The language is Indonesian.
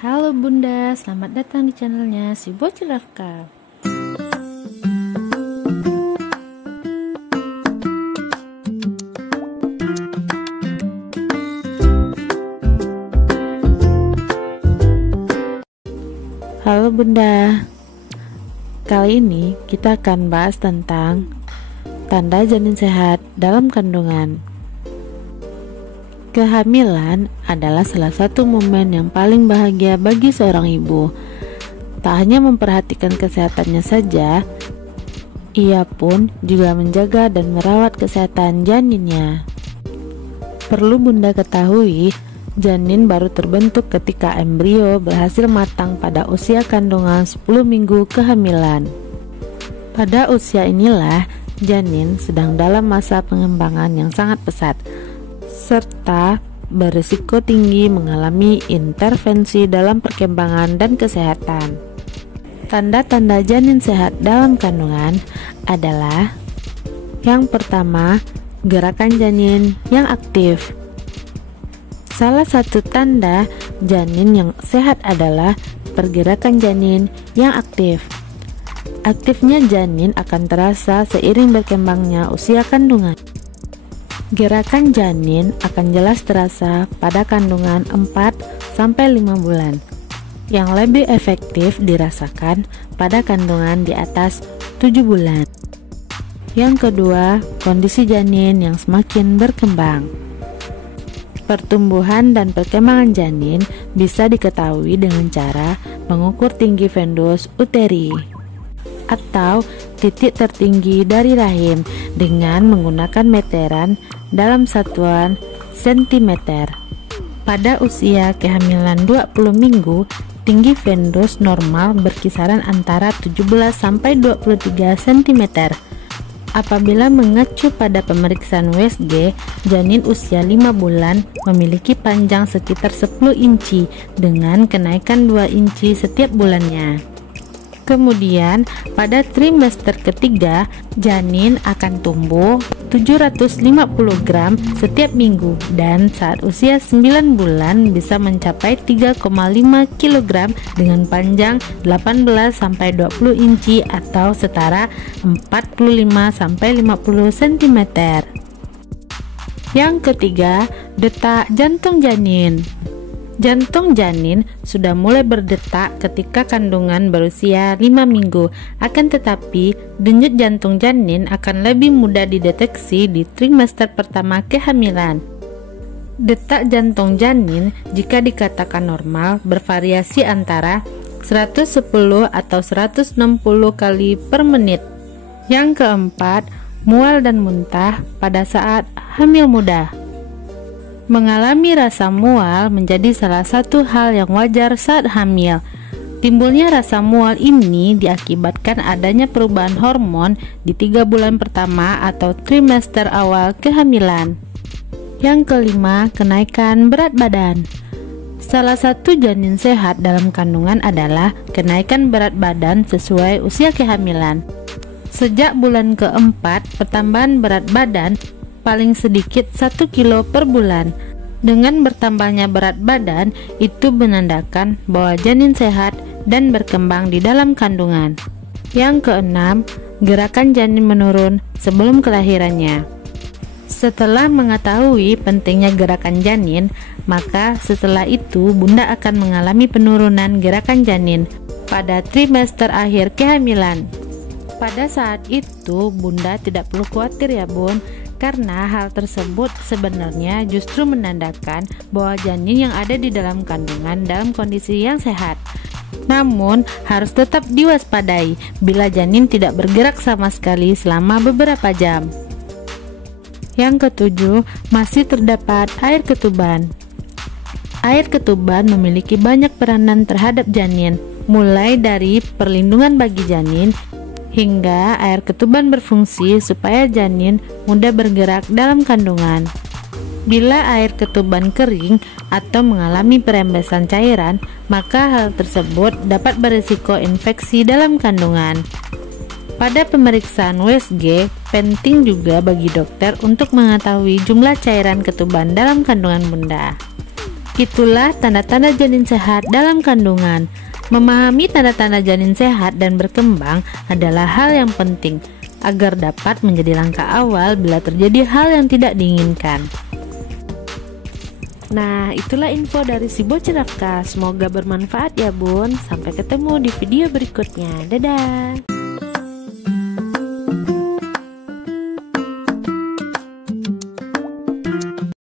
Halo Bunda, selamat datang di channelnya si Bocil Rafka. Halo Bunda, kali ini kita akan bahas tentang tanda janin sehat dalam kandungan. Kehamilan adalah salah satu momen yang paling bahagia bagi seorang ibu. Tak hanya memperhatikan kesehatannya saja, ia pun juga menjaga dan merawat kesehatan janinnya. Perlu Bunda ketahui, janin baru terbentuk ketika embrio berhasil matang pada usia kandungan 10 minggu kehamilan. Pada usia inilah, janin sedang dalam masa pengembangan yang sangat pesat, serta berisiko tinggi mengalami intervensi dalam perkembangan dan kesehatan. Tanda-tanda janin sehat dalam kandungan adalah: yang pertama, gerakan janin yang aktif. Salah satu tanda janin yang sehat adalah pergerakan janin yang aktif. Aktifnya janin akan terasa seiring berkembangnya usia kandungan. Gerakan janin akan jelas terasa pada kandungan 4-5 bulan. Yang lebih efektif dirasakan pada kandungan di atas 7 bulan. Yang kedua, kondisi janin yang semakin berkembang. Pertumbuhan dan perkembangan janin bisa diketahui dengan cara mengukur tinggi fundus uteri atau titik tertinggi dari rahim dengan menggunakan meteran dalam satuan sentimeter. Pada usia kehamilan 20 minggu, tinggi fundus normal berkisaran antara 17-23 cm. Apabila mengacu pada pemeriksaan USG, janin usia 5 bulan memiliki panjang sekitar 10 inci dengan kenaikan 2 inci setiap bulannya. Kemudian, pada trimester ketiga, janin akan tumbuh 750 gram setiap minggu dan saat usia 9 bulan bisa mencapai 3,5 kg dengan panjang 18-20 inci atau setara 45-50 cm. Yang ketiga, detak jantung janin. Jantung janin sudah mulai berdetak ketika kandungan berusia 5 minggu. Akan tetapi, denyut jantung janin akan lebih mudah dideteksi di trimester pertama kehamilan. Detak jantung janin jika dikatakan normal bervariasi antara 110 atau 160 kali per menit. Yang keempat, mual dan muntah pada saat hamil muda. Mengalami rasa mual menjadi salah satu hal yang wajar saat hamil. Timbulnya rasa mual ini diakibatkan adanya perubahan hormon di 3 bulan pertama atau trimester awal kehamilan. Yang kelima, kenaikan berat badan. Salah satu janin sehat dalam kandungan adalah kenaikan berat badan sesuai usia kehamilan. Sejak bulan keempat, pertambahan berat badan paling sedikit 1 kilo per bulan. Dengan bertambahnya berat badan, itu menandakan bahwa janin sehat dan berkembang di dalam kandungan. Yang keenam, gerakan janin menurun sebelum kelahirannya. Setelah mengetahui pentingnya gerakan janin, maka setelah itu Bunda akan mengalami penurunan gerakan janin pada trimester akhir kehamilan. Pada saat itu Bunda tidak perlu khawatir ya Bun, karena hal tersebut sebenarnya justru menandakan bahwa janin yang ada di dalam kandungan dalam kondisi yang sehat. Namun harus tetap diwaspadai bila janin tidak bergerak sama sekali selama beberapa jam. Yang ketujuh, masih terdapat air ketuban. Air ketuban memiliki banyak peranan terhadap janin, mulai dari perlindungan bagi janin hingga air ketuban berfungsi supaya janin mudah bergerak dalam kandungan. Bila air ketuban kering atau mengalami perembesan cairan, maka hal tersebut dapat berisiko infeksi dalam kandungan. Pada pemeriksaan USG, penting juga bagi dokter untuk mengetahui jumlah cairan ketuban dalam kandungan Bunda. Begitulah tanda-tanda janin sehat dalam kandungan. Memahami tanda-tanda janin sehat dan berkembang adalah hal yang penting agar dapat menjadi langkah awal bila terjadi hal yang tidak diinginkan. Nah, itulah info dari si bocil nafkah. Semoga bermanfaat ya bun. Sampai ketemu di video berikutnya. Dadah.